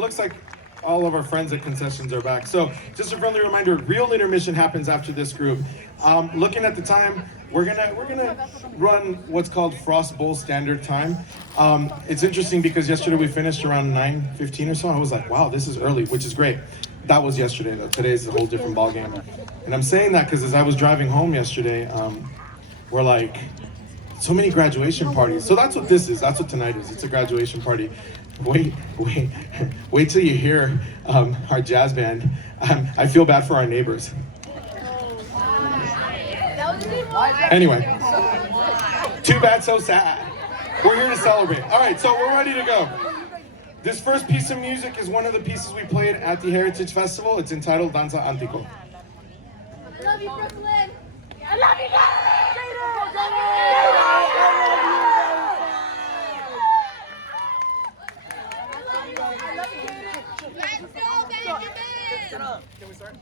Looks like all of our friends at concessions are back. So just a friendly reminder, real intermission happens after this group. Looking at the time, we're gonna run what's called Frost Bowl standard time. It's interesting because yesterday we finished around 9:15 or so. I was like, wow, this is early, which is great. That was yesterday though. Today's a whole different ballgame. And I'm saying that because as I was driving home yesterday, we're like, so many graduation parties. So that's what this is. That's what tonight is. It's a graduation party. Wait, wait till you hear our jazz band. I feel bad for our neighbors. Anyway, too bad, so sad. We're here to celebrate. All right, so we're ready to go. This first piece of music is one of the pieces we played at the Heritage Festival. It's entitled Danza Antico. I love you, Brooklyn. I love you Can we start?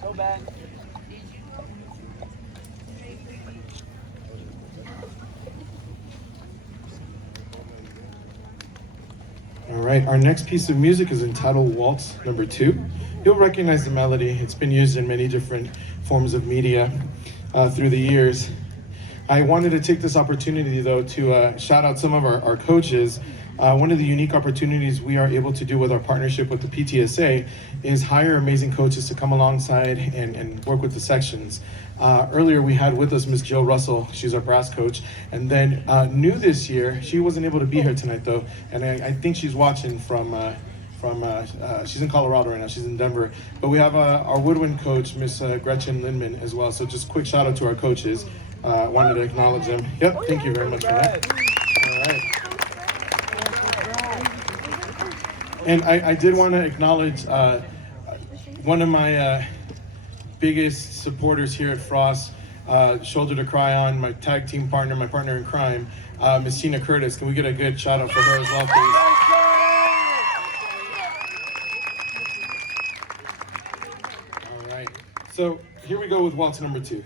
Go back. All right, our next piece of music is entitled Waltz Number 2. You'll recognize the melody. It's been used in many different forms of media through the years. I wanted to take this opportunity, though, to shout out some of our coaches. One of the unique opportunities we are able to do with our partnership with the PTSA is hire amazing coaches to come alongside and work with the sections. Earlier we had with us Miss Jill Russell. She's our brass coach. And then new this year, she wasn't able to be here tonight though, and I think she's watching from she's in Colorado right now, she's in Denver. But we have our woodwind coach, Miss Gretchen Lindman as well. So just quick shout out to our coaches. Wanted to acknowledge them. Yep, thank you very much for that. All right. And I did want to acknowledge one of my biggest supporters here at Frost, shoulder to cry on, my tag team partner, my partner in crime, Miss Tina Curtis. Can we get a good shout out for her as well, please? All right. So here we go with waltz number 2.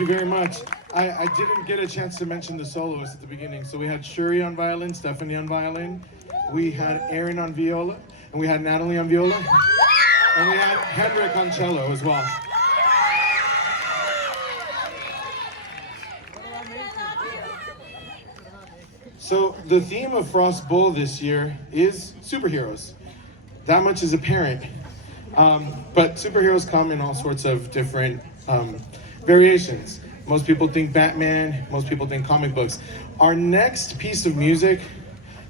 you very much. I didn't get a chance to mention the soloists at the beginning. So we had Shuri on violin, Stephanie on violin, we had Aaron on viola, and we had Natalie on viola, and we had Henrik on cello as well. So the theme of Frost Bowl this year is superheroes. That much is apparent. But superheroes come in all sorts of different variations. Most people think Batman, most people think comic books. Our next piece of music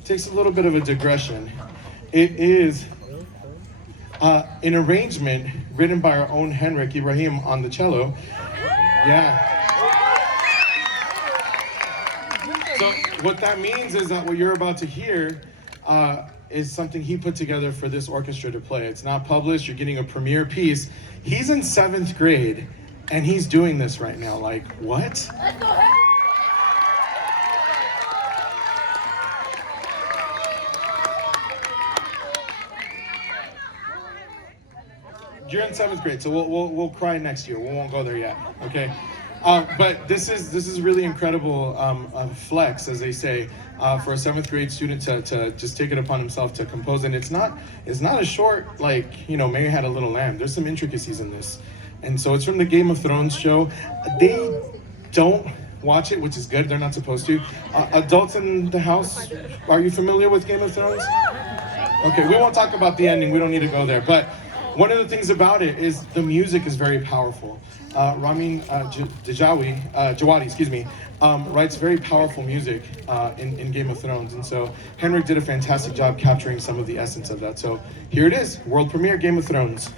takes a little bit of a digression. It is an arrangement written by our own Henrik Ibrahim on the cello. Yeah. So what that means is that what you're about to hear is something he put together for this orchestra to play. It's not published, you're getting a premiere piece. He's in 7th grade and he's doing this right now. Like, what? Let's go, Henry! You're in 7th grade, so we'll cry next year. We won't go there yet, okay? But this is really incredible flex, as they say, for a 7th grade student to just take it upon himself to compose. And it's not a short, like, you know, Mary Had a Little Lamb. There's some intricacies in this. And so it's from the Game of Thrones show. They don't watch it, which is good. They're not supposed to. Adults in the house, are you familiar with Game of Thrones? Okay, we won't talk about the ending. We don't need to go there. But one of the things about it is the music is very powerful. Ramin Djawadi, excuse me, writes very powerful music in Game of Thrones. And so Henrik did a fantastic job capturing some of the essence of that. So here it is, world premiere, Game of Thrones.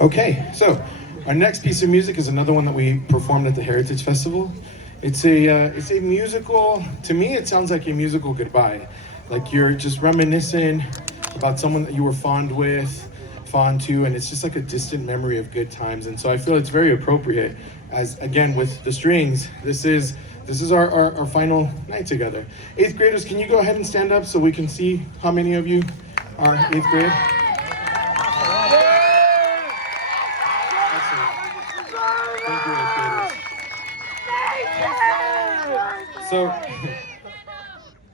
Okay, so our next piece of music is another one that we performed at the Heritage Festival. It's a musical. To me, it sounds like a musical goodbye. Like you're just reminiscing about someone that you were fond to, and it's just like a distant memory of good times. And so I feel it's very appropriate. As again with the strings, this is our final night together. Eighth graders, can you go ahead and stand up so we can see how many of you are eighth grade? Thank you, eighth graders. So,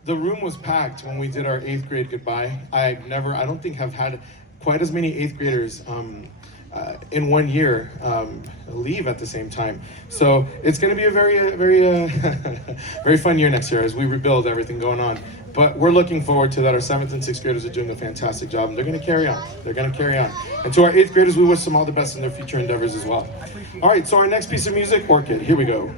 the room was packed when we did our eighth grade goodbye. I don't think have had quite as many eighth graders in 1 year leave at the same time. So it's going to be a very fun year next year as we rebuild everything going on. But we're looking forward to that. Our 7th and 6th graders are doing a fantastic job, and they're going to carry on. They're going to carry on. And to our 8th graders, we wish them all the best in their future endeavors as well. All right, so our next piece of music, Orchid. Here we go.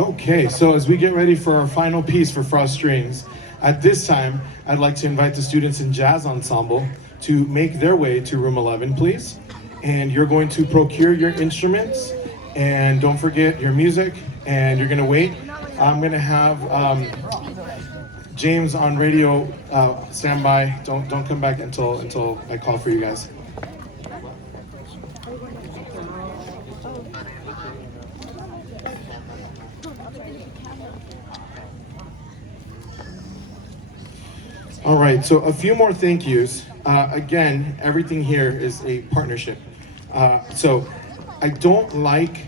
Okay, so as we get ready for our final piece for Frost Strings, at this time, I'd like to invite the students in Jazz Ensemble to make their way to room 11, please. And you're going to procure your instruments, and don't forget your music, and you're gonna wait. I'm gonna have James on radio stand by. Don't come back until I call for you guys. All right, so a few more thank yous. Again, everything here is a partnership. So I don't like,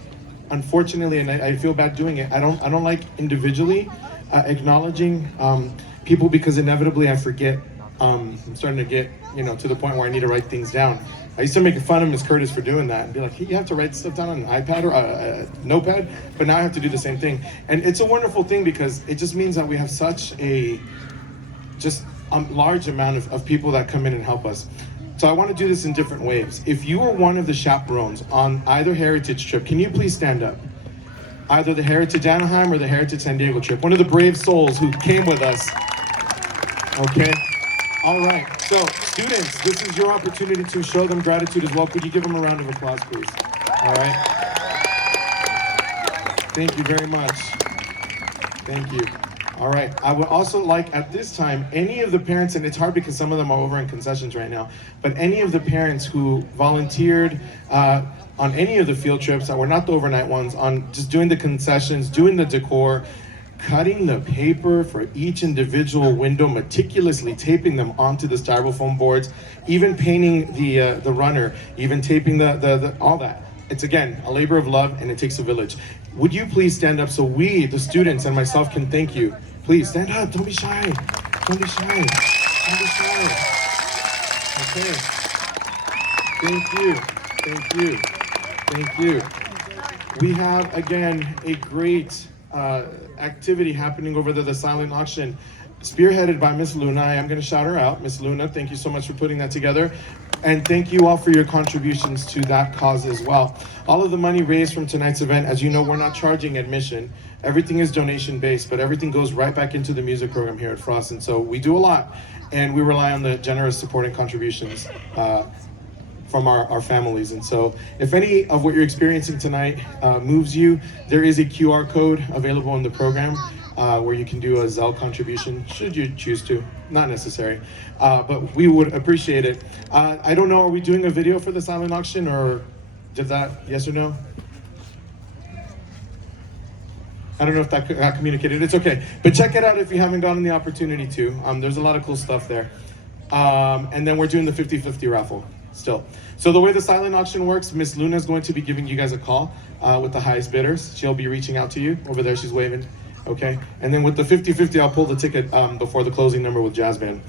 unfortunately, and I feel bad doing it. I don't like individually acknowledging people because inevitably I forget. I'm starting to get to the point where I need to write things down. I used to make fun of Miss Curtis for doing that and be like, hey, you have to write stuff down on an iPad or a notepad, but now I have to do the same thing. And it's a wonderful thing because it just means that we have such a large amount of people that come in and help us. So I want to do this in different waves. If you are one of the chaperones on either heritage trip, can you please stand up? Either the Heritage Anaheim or the Heritage San Diego trip. One of the brave souls who came with us. Okay? All right. So students, this is your opportunity to show them gratitude as well. Could you give them a round of applause, please? All right. Thank you very much. Thank you. All right, I would also like at this time, any of the parents, and it's hard because some of them are over in concessions right now, but any of the parents who volunteered on any of the field trips that were not the overnight ones, on just doing the concessions, doing the decor, cutting the paper for each individual window, meticulously taping them onto the styrofoam boards, even painting the runner, even taping the all that. It's again, a labor of love and it takes a village. Would you please stand up so we, the students and myself can thank you? Please stand up, don't be shy. Don't be shy, don't be shy. Okay. Thank you, thank you, thank you. We have, again, a great activity happening over there, the silent auction, spearheaded by Miss Luna. I'm gonna shout her out. Miss Luna, thank you so much for putting that together. And thank you all for your contributions to that cause as well. All of the money raised from tonight's event, as you know, we're not charging admission. Everything is donation based, but everything goes right back into the music program here at Frost. And so we do a lot, and we rely on the generous supporting contributions from our families. And so if any of what you're experiencing tonight moves you, there is a QR code available in the program where you can do a Zelle contribution, should you choose to. Not necessary, but we would appreciate it. I don't know, are we doing a video for the silent auction, or did that, yes or no? I don't know if that got communicated, it's okay. But check it out if you haven't gotten the opportunity to. There's a lot of cool stuff there. And then we're doing the 50-50 raffle still. So the way the silent auction works, Miss Luna is going to be giving you guys a call with the highest bidders. She'll be reaching out to you. Over there, she's waving. Okay, and then with the 50-50, I'll pull the ticket before the closing number with Jazz Band.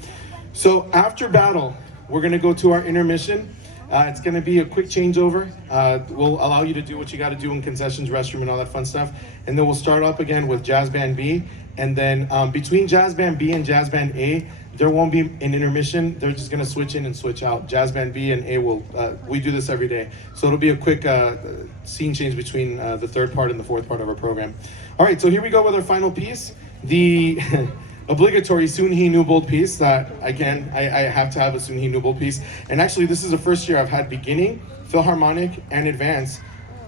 So after battle, we're gonna go to our intermission. It's gonna be a quick changeover. We'll allow you to do what you gotta do in concessions, restroom, and all that fun stuff. And then we'll start up again with Jazz Band B. And then between Jazz Band B and Jazz Band A, there won't be an intermission. They're just gonna switch in and switch out. Jazz Band B and A will, we do this every day. So it'll be a quick scene change between the third part and the fourth part of our program. All right, so here we go with our final piece. The obligatory Soon He Newbold piece that, again, I have to have a Soon He Newbold piece. And actually, this is the first year I've had beginning, Philharmonic, and advance.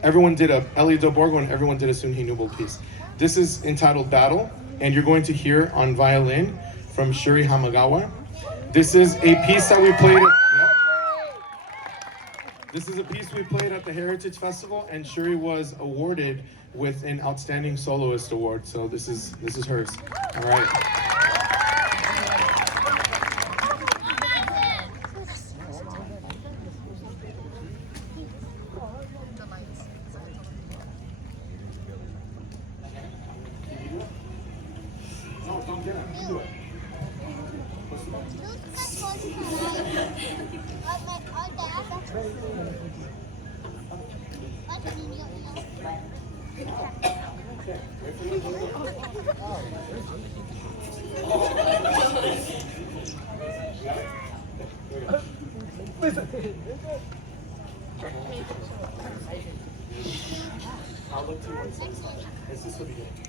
Everyone did a Ellie Del Borgo and everyone did a Soon He Newbold piece. This is entitled Battle, and you're going to hear on violin from Shuri Hamagawa. This is a piece that we played at, This is a piece we played at the Heritage Festival, and Shuri was awarded with an Outstanding Soloist Award. So this is hers. All right. No, don't get it. You do it. I'll look to you when it says. It's just the beginning.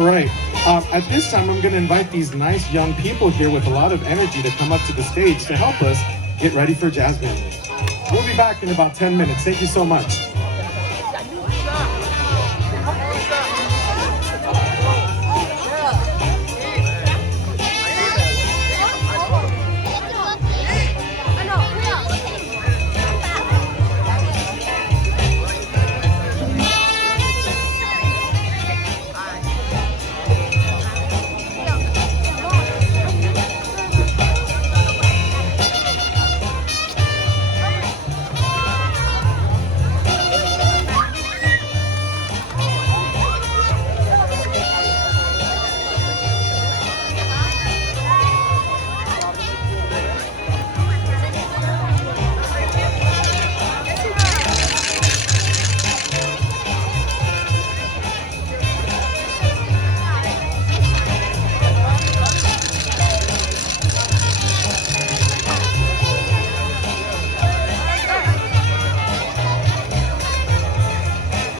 All right. At this time, I'm going to invite these nice young people here with a lot of energy to come up to the stage to help us get ready for jazz band. We'll be back in about 10 minutes. Thank you so much.